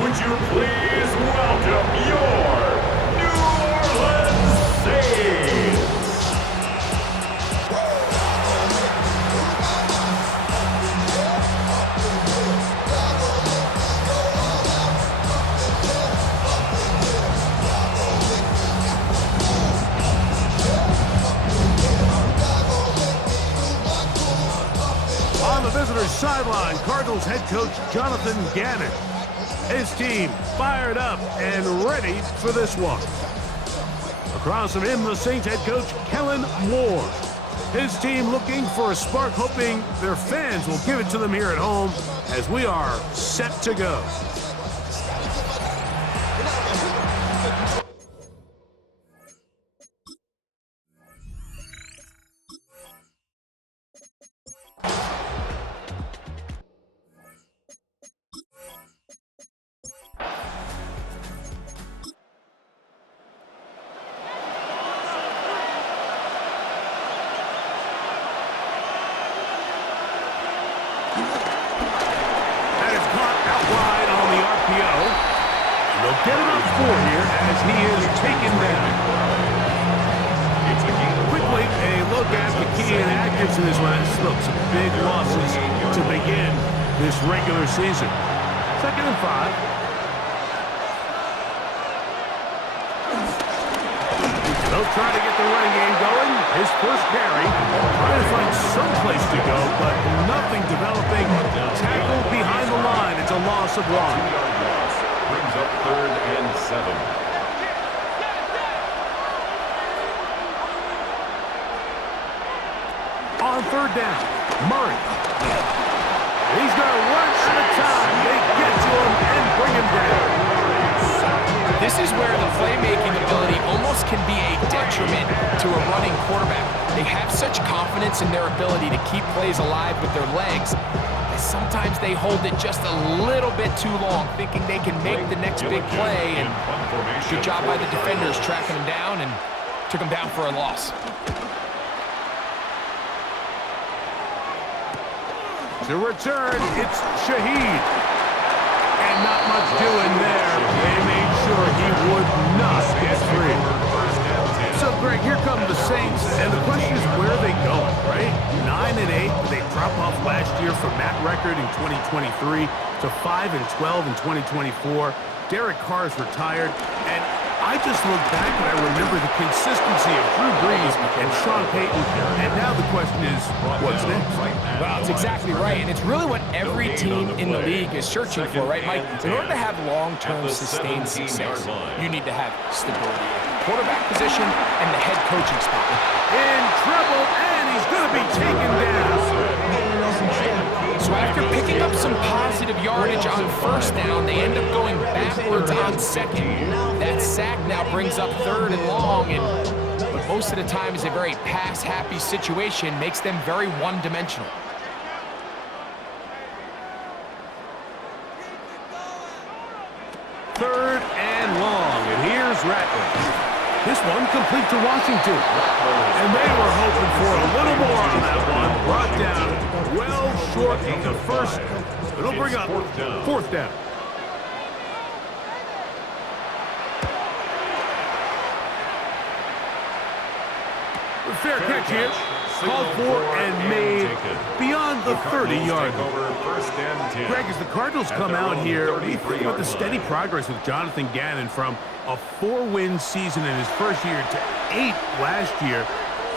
would you please welcome your New Orleans Saints? On the visitor's sideline, Cardinals head coach Jonathan Gannon. His team fired up and ready for this one. Across from him, the Saints head coach Kellen Moore. His team looking for a spark, hoping their fans will give it to them here at home as we are set to go. That is caught out wide on the RPO. They'll get it up 4 here as he is taken down. Quickly, a look at the key inactives in this last look. Some big losses to begin this regular season. 2nd and 5. They'll try to get the running game going. His first carry, trying to find some place to go, but nothing developing. Tackled behind the line. It's a loss of 1. Brings up 3rd and 7. On 3rd down, Murray. He's going to run out of time. They get to him and bring him down. This is where the playmaking ability almost can be a detriment to a running quarterback. They have such confidence in their ability to keep plays alive with their legs. And sometimes they hold it just a little bit too long, thinking they can make the next big play. And good job by the defenders tracking him down and took him down for a loss. To return, it's Shaheed. And not much doing there. They made sure he would not get free. So, Greg, here come the Saints, and the question is, where are they going, right? 9 and 8, but they drop off last year from that record in 2023 to 5 and 12 in 2024. Derek Carr's retired, and I just look back and I remember the consistency of Drew Brees and Sean Payton, and now the question is, what's next? Well, it's exactly right, and it's really what every team in the league is searching for, right, Mike? In order to have long-term sustained success, you need to have stability at the quarterback position and the head coaching spot. In trouble, and he's going to be taken down. So after picking up some positive yardage on 1st down, they end up going backwards on 2nd. That sack now brings up 3rd and long, but most of the time is a very pass-happy situation, makes them very one-dimensional. Third and long, and here's Rattler. This one complete to Washington. And they were hoping for a little more on that one. Brought down well short of the first. It'll bring up 4th down. Fair catch here. Called for and made beyond the 30-yard line. Greg, as the Cardinals come out here, we think about the steady progress with Jonathan Gannon from a 4-win season in his first year to 8 last year.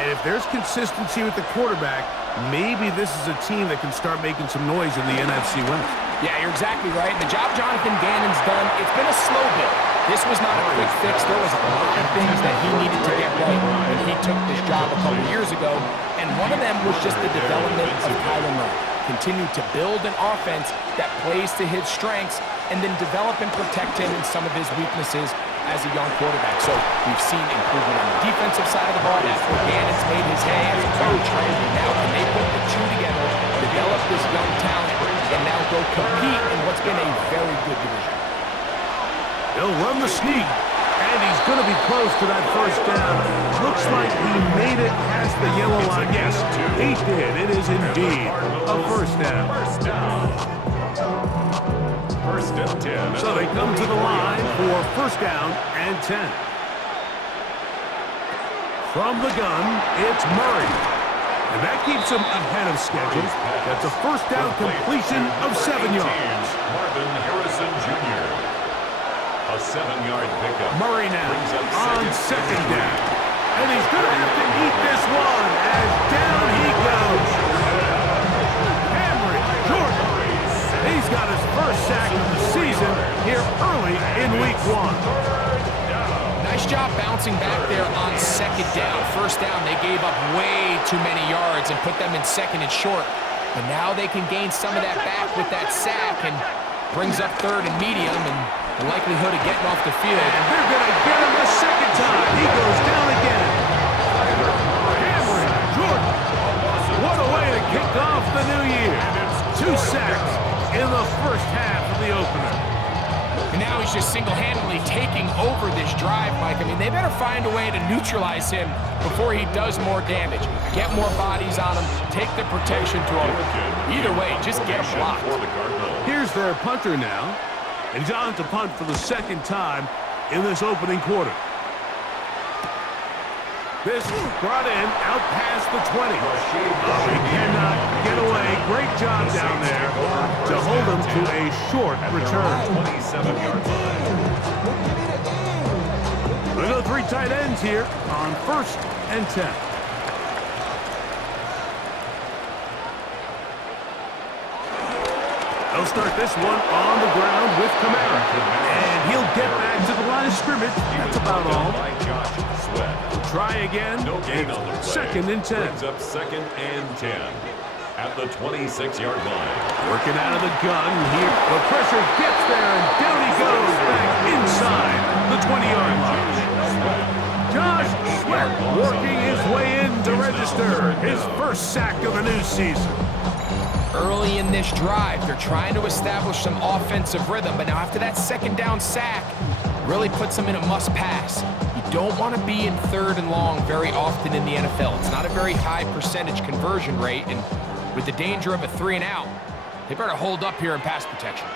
And if there's consistency with the quarterback, maybe this is a team that can start making some noise in the NFC West. Yeah, you're exactly right. The job Jonathan Gannon's done, it's been a slow build. This was not a quick fix. There was a lot of things that he needed to get right when he took this job a couple years ago, and one of them was just the development of Kyler Murray. Continue to build an offense that plays to his strengths and then develop and protect him in some of his weaknesses as a young quarterback. So we've seen improvement on the defensive side of the ball. That's where Gannon's made his hay as a coach. Now can they put the two together, develop this young talent, and now go compete in what's been a very good division? He'll run the sneak, and he's going to be close to that 1st down. Looks like he made it past the yellow line. Yes, he did. It is indeed a 1st down. 1st and 10. So they come to the line for first down and 10. From the gun, it's Murray. And that keeps him ahead of schedule. That's a first down completion of 7 yards. Marvin Harrison Jr. A 7-yard pickup. Murray now on second down. And he's going to have to eat this one as down he goes. Cameron Jordan. He's got his first sack of the season here early in week 1. Nice job bouncing back there on second down. First down, they gave up way too many yards and put them in second and short. But now they can gain some of that back with that sack and brings up third and medium and the likelihood of getting off the field. And they're going to get him a second time. He goes down again. Cameron Jordan. What a way to kick off the new year. 2 sacks in the first half of the opener. And now he's just single-handedly taking over this drive, Mike. I mean, they better find a way to neutralize him before he does more damage. Get more bodies on him, take the protection to him. Either way, just get him blocked. Here's their punter now. And he's on to punt for the second time in this opening quarter. This brought in out past the 20. He cannot get away. Great job down there to hold him to a short return. 27-yard line. We go 3 tight ends here on first and 10. They'll start this one on the ground with Kamara. And he'll get back to the line of scrimmage. That's about all. We'll try again. It's second and 10. Brings up second and 10 at the 26-yard line. Working out of the gun here. The pressure gets there, and down he goes back inside the 20-yard line. Josh Sweat working his way in to register his first sack of the new season. Early in this drive, they're trying to establish some offensive rhythm, but now after that second down sack, really puts them in a must-pass. You don't want to be in third and long very often in the NFL. It's not a very high percentage conversion rate, and with the danger of a 3 and out, they better hold up here in pass protection.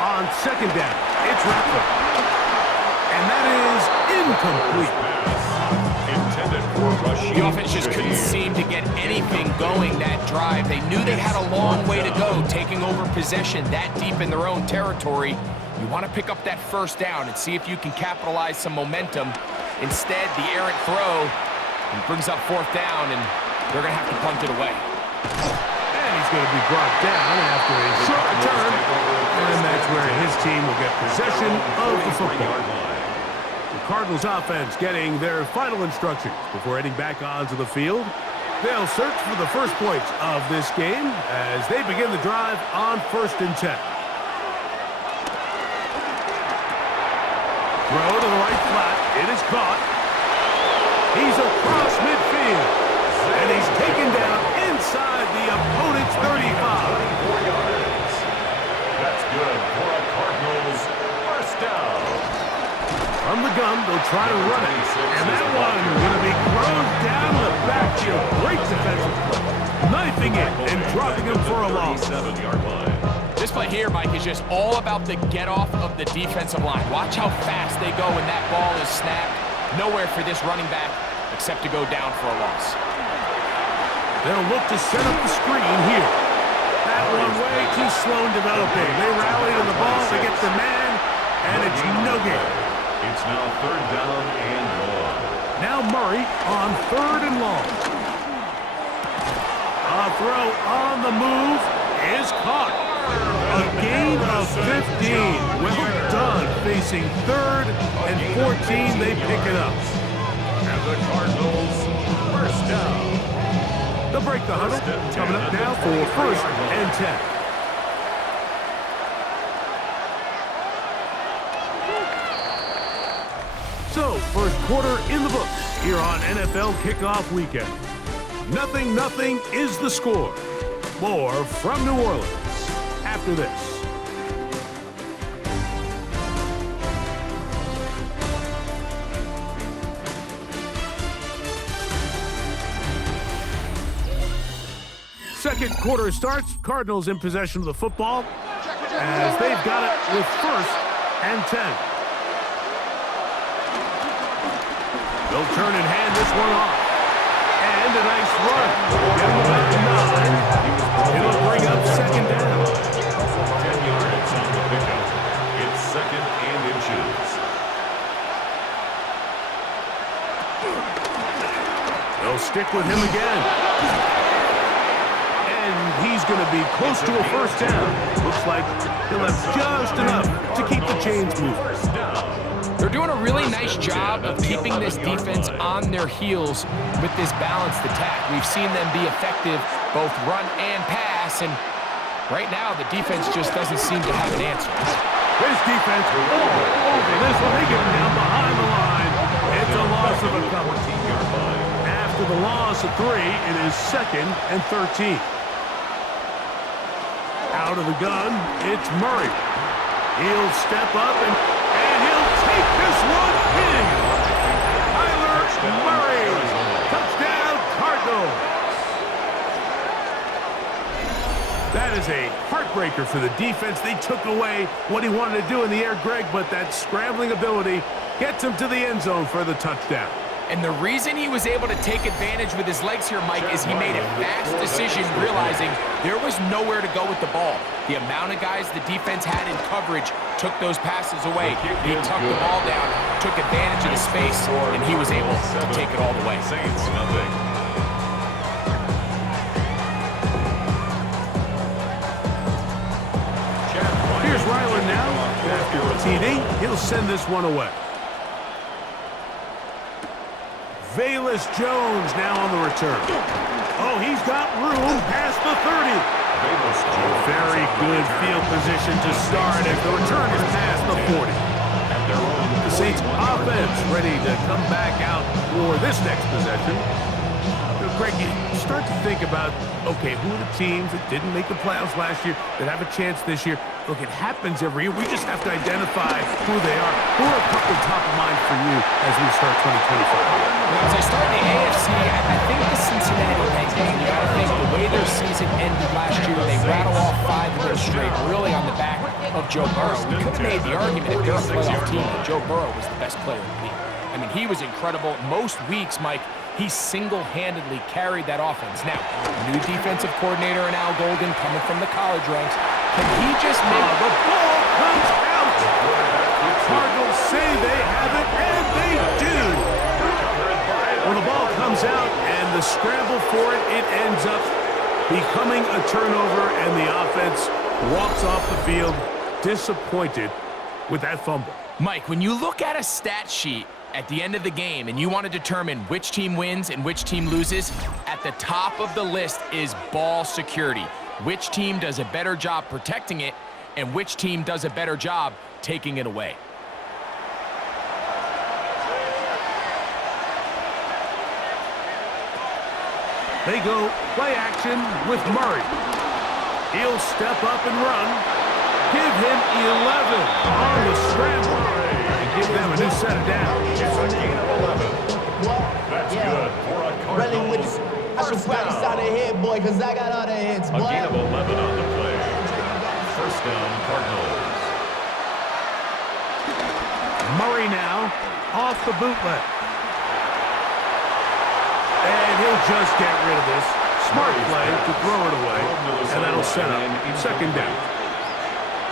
On second down, it's Rattler. And that is incomplete. The offense just couldn't seem to get anything going that drive. They knew they had a long way to go taking over possession that deep in their own territory. You want to pick up that first down and see if you can capitalize some momentum. Instead, the errant throw brings up fourth down, and they're going to have to punt it away. And he's going to be brought down after a short return. And that's where his team will get possession of the football. Cardinals offense getting their final instructions before heading back onto the field. They'll search for the first points of this game as they begin the drive on first and 10. Throw to the right flat. It is caught. He's across midfield. And he's taken down inside the opponent's 35. That's good for a Cardinals first down. From the gun, they'll try to run it. And that one going to be thrown down the backfield. Great defensive play. Knifing it and dropping him for a loss. 7-yard line. This play here, Mike, is just all about the get-off of the defensive line. Watch how fast they go when that ball is snapped. Nowhere for this running back except to go down for a loss. They'll look to set up the screen here. That one way too slow in developing. They rally to the ball to get the man, and it's no good. It's now third down and long. Now Murray on third and long. A throw on the move is caught. A gain of 15. Well done. Facing third and 14, they pick it up. And the Cardinals first down. They'll break the huddle. Coming up now for first and 10. So, first quarter in the books here on NFL Kickoff Weekend. 0-0 is the score. More from New Orleans after this. second quarter starts. Cardinals in possession of the football as they've got it with 1st and 10. They'll turn and hand this one off. And a nice run. Get him about 9. It'll bring up 2nd down. 10 yards on the pickup. It's 2nd and inches. They'll stick with him again. And he's going to be close to a 1st down. Looks like he'll have just enough to keep the chains moving. They're doing a really nice job of keeping this defense on their heels with this balanced attack. We've seen them be effective both run and pass, and right now the defense just doesn't seem to have an answer. This defense all over this one. They get him down behind the line. It's a loss of a couple. After the loss of 3, it is 2nd and 13. Out of the gun, it's Murray. He'll step up and he'll take this one in. Kyler Murray. Touchdown, Cardinals. That is a heartbreaker for the defense. They took away what he wanted to do in the air, Greg, but that scrambling ability gets him to the end zone for the touchdown. And the reason he was able to take advantage with his legs here, Mike, is he made a fast decision realizing there was nowhere to go with the ball. The amount of guys the defense had in coverage took those passes away. He tucked the ball down, took advantage of the space, and he was able to take it all the way. Saints, nothing. Here's Ryland now. After a TD, he'll send this one away. Velus Jones now on the return. Oh, he's got room past the 30. Very good field position to start as the return is past the 40. The Saints offense ready to come back out for this next possession. Greg, you start to think about, okay, who are the teams that didn't make the playoffs last year that have a chance this year? Look, it happens every year. We just have to identify who they are. Who are a couple top of mind for you as we start 2025? As I start in the AFC, I think the Cincinnati Bengals. You got to think the way their season ended last year, they rattle off 5 in a straight, really on the back of Joe Burrow. We could have made the argument if they're a playoff team that Joe Burrow was the best player in the league. I mean, he was incredible. Most weeks, Mike, he single-handedly carried that offense. Now, new defensive coordinator in Al Golden coming from the college ranks. Can he just make... the ball comes out! Cardinals say they have it, and they do! Well, the ball comes out, and the scramble for it, it ends up becoming a turnover, and the offense walks off the field disappointed with that fumble. Mike, when you look at a stat sheet at the end of the game and you want to determine which team wins and which team loses, at the top of the list is ball security. Which team does a better job protecting it and which team does a better job taking it away. They go play action with Murray. He'll step up and run. Give him 11 on the scramble. And give them a new set of downs. It's a gain of 11. That's good for a Cardinals. I should practice out of here, boy, because I got other hits, boy. A gain of 11 on the play. 1st down, Cardinals. Murray now off the bootleg. And he'll just get rid of this. Smart play to throw it away. And that'll set up 2nd down.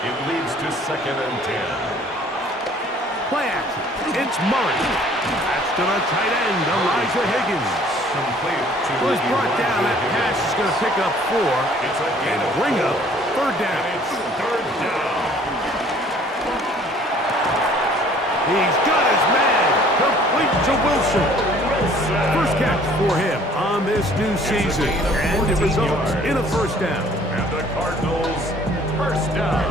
It leads to 2nd and 10. Play action. It's Murray. That's to the tight end, Elijah Higgins. Well, he's brought down. That pass is going to pick up 4 and bring up 3rd down. It's 3rd down. He's got his man. Complete to Wilson. First catch for him on this new season. And it results in a 1st down. And the Cardinals, 1st down.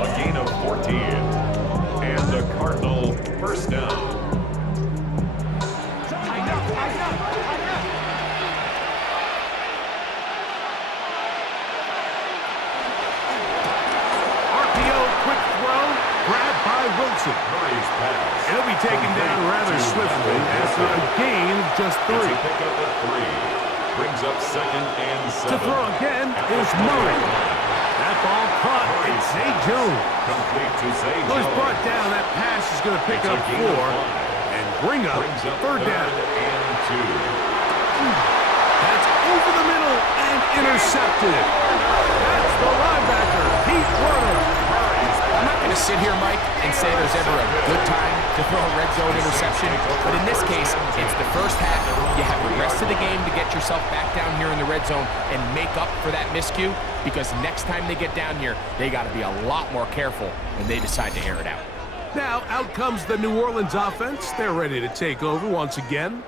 A gain of 14. And the Cardinal, 1st down. Wilson. He'll be taken down rather swiftly after a gain of just 3. Pick up at 3. Brings up 2nd and 7. To throw again is Murray. That ball caught. It's Zay Jones. Complete to Zay Goes Jones. brought down. That pass is going to pick It's a up gain of 4 5. and bring up Brings up 3rd down. and 2. That's over the middle and intercepted. That's the linebacker, Pete Werner. I'm not going to sit here, Mike, and say there's ever a good time to throw a red zone interception, but in this case, it's the first half. You have the rest of the game to get yourself back down here in the red zone and make up for that miscue, because next time they get down here, they got to be a lot more careful when they decide to air it out. Now, out comes the New Orleans offense. They're ready to take over once again.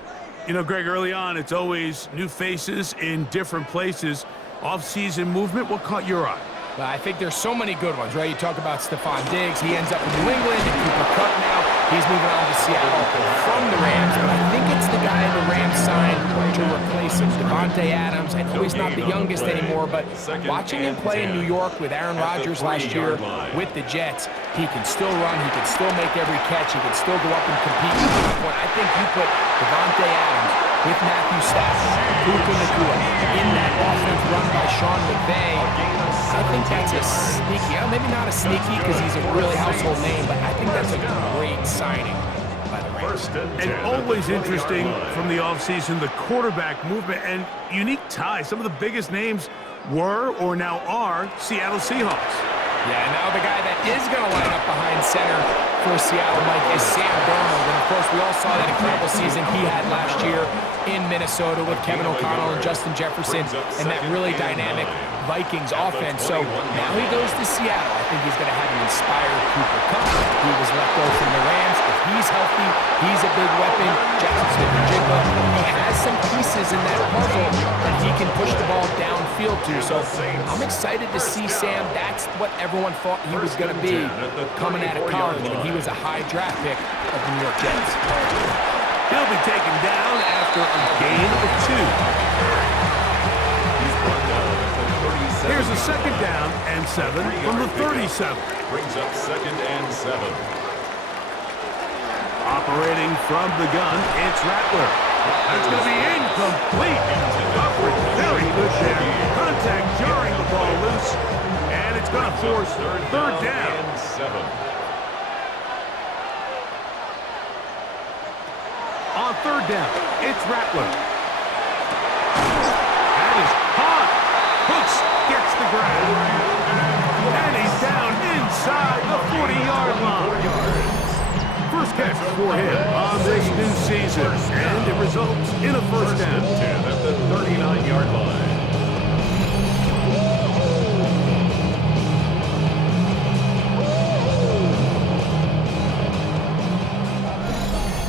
You know, Greg, early on, it's always new faces in different places. Off-season movement, what caught your eye? Well, I think there's so many good ones, right? You talk about Stephon Diggs. He ends up in New England, and Cooper Kupp now. He's moving on to Seattle from the Rams. But I think it's the guy the Rams signed to replace him, Devontae Adams. I know he's not the youngest anymore, but watching him play in New York with Aaron Rodgers last year with the Jets, he can still run, he can still make every catch, he can still go up and compete. I think you put Devontae Adams with Matthew Stafford, Puka Nacua, in that offense run by Sean McVay. I think that's a sneaky, maybe not a sneaky because he's a really household name, but I think that's a great signing by the Rams. And always interesting from the offseason, the quarterback movement and unique ties. Some of the biggest names were or now are Seattle Seahawks. Yeah, now the guy that is going to line up behind center for Seattle, Mike, is Sam Darnold. And, of course, we all saw that incredible season he had last year in Minnesota with Kevin O'Connell and Justin Jefferson and that really dynamic Vikings offense. So now he goes to Seattle. I think he's going to have an inspired Cooper Kupp. He was let go from the Rams. If he's healthy, he's a big weapon. Jackson Smith-Njigba, he has some pieces in that puzzle that he can push the ball downfield to. So I'm excited to see Sam. That's what everyone thought he was going to be coming out of college when he was a high draft pick of the New York Jets. He'll be taken down after a gain of 2. Here's a 2nd down and 7 from the 37. Brings up 2nd and 7. Operating from the gun, it's Rattler. That's going to be incomplete. Coverage very good there. Contact jarring the ball loose. And it's going to force 3rd down. And 7. On 3rd down, it's Rattler. That is caught. Hooks gets the grab. And he's down inside the 40-yard line. First catch for him on this new season. And it results in a 1st down. 10 at the 39-yard line.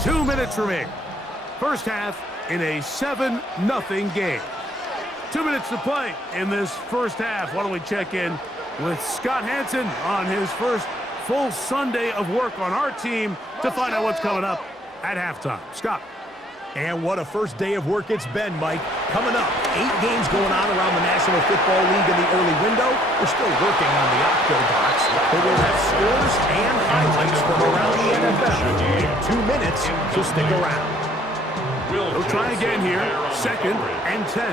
2 minutes remaining. First half in a 7-0 game. 2 minutes to play in this first half. Why don't we check in with Scott Hansen on his first full Sunday of work on our team to find out what's coming up at halftime. Scott. And what a first day of work it's been, Mike. Coming up, 8 games going on around the National Football League in the early window. We're still working on the Octo box, but we'll have scores and highlights from around the NFL in 2 minutes, so stick around. They'll try again here, 2nd and 10.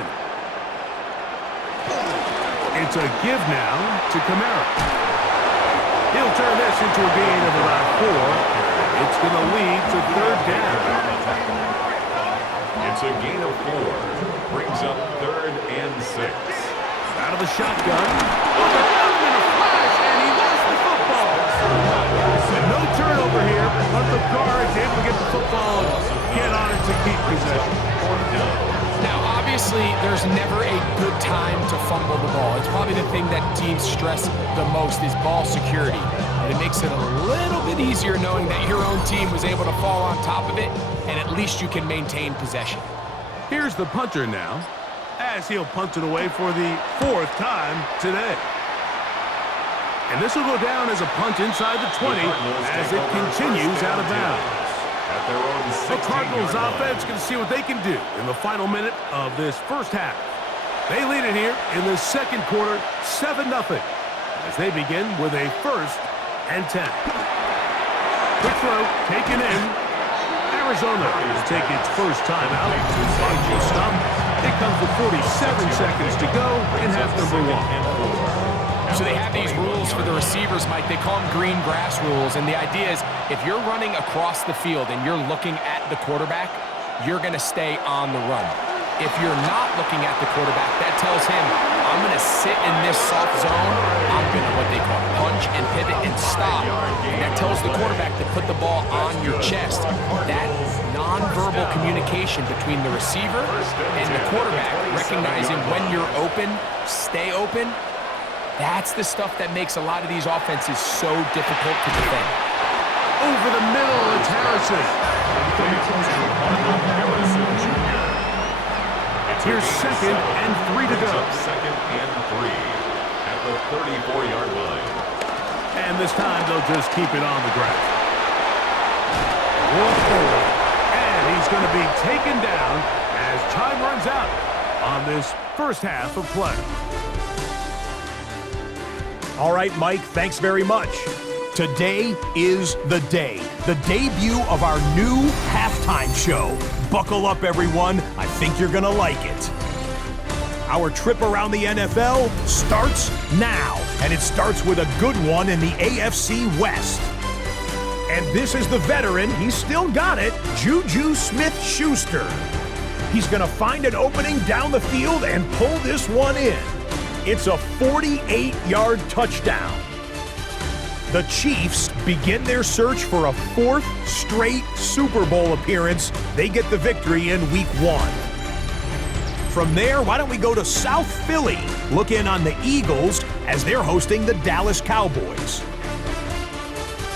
It's a give now to Kamara. He'll turn this into a gain of about 4. It's going to lead to 3rd down. It's a gain of 4. Brings up 3rd and 6. Out of the shotgun. Oh, but down in a flash, and he lost the football. And no turnover here, but the Cards able to get the football and get on it to keep possession. Now, obviously, there's never a good time to fumble the ball. It's probably the thing that teams stress the most is ball security. And it makes it a little bit easier knowing that your own team was able to fall on top of it, and at least you can maintain possession. Here's the punter now, as he'll punt it away for the 4th time today. And this will go down as a punt inside the 20 as it continues out of bounds. The Cardinals offense can see what they can do in the final minute of this first half. They lead it here in the 2nd quarter, 7-0, as they begin with a 1st and 10. Quick throw taken in. Arizona will take its first time out. Bunch of stuff. It comes with 47 seconds to go in half number 1. So they have these rules for the receivers, Mike. They call them green grass rules, and the idea is if you're running across the field and you're looking at the quarterback, you're going to stay on the run. If you're not looking at the quarterback, that tells him, I'm going to sit in this soft zone. I'm going to what they call punch and pivot and stop. And that tells the quarterback to put the ball on your chest. That nonverbal communication between the receiver and the quarterback, recognizing when you're open, stay open, that's the stuff that makes a lot of these offenses so difficult to defend. Over the middle, it's Harrison. Here's 2nd and 3 to go. 2nd and 3 at the 34-yard line. And this time they'll just keep it on the ground. Whoa. And he's going to be taken down as time runs out on this first half of play. All right, Mike, thanks very much. Today is the day. The debut of our new halftime show. Buckle up, everyone. I think you're going to like it. Our trip around the NFL starts now, and it starts with a good one in the AFC West. And this is the veteran, he's still got it, Juju Smith-Schuster. He's going to find an opening down the field and pull this one in. It's a 48-yard touchdown. The Chiefs begin their search for a 4th straight Super Bowl appearance. They get the victory in Week 1. From there, why don't we go to South Philly, look in on the Eagles as they're hosting the Dallas Cowboys.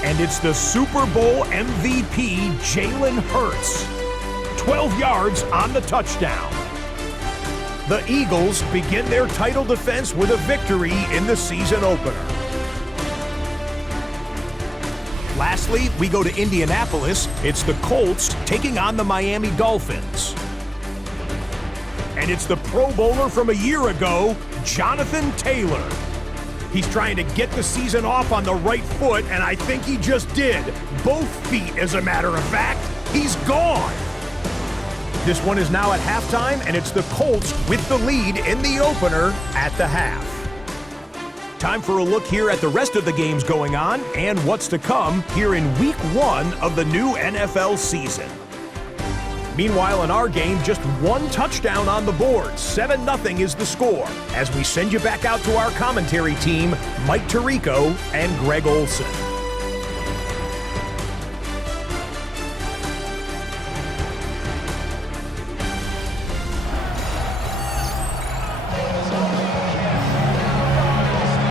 And it's the Super Bowl MVP, Jalen Hurts. 12 yards on the touchdown. The Eagles begin their title defense with a victory in the season opener. Lastly, we go to Indianapolis. It's the Colts taking on the Miami Dolphins. And it's the Pro Bowler from a year ago, Jonathan Taylor. He's trying to get the season off on the right foot, and I think he just did. Both feet, as a matter of fact. He's gone. This one is now at halftime, and it's the Colts with the lead in the opener at the half. Time for a look here at the rest of the games going on and what's to come here in Week 1 of the new NFL season. Meanwhile, in our game, just one touchdown on the board. 7-0 is the score as we send you back out to our commentary team, Mike Tirico and Greg Olson.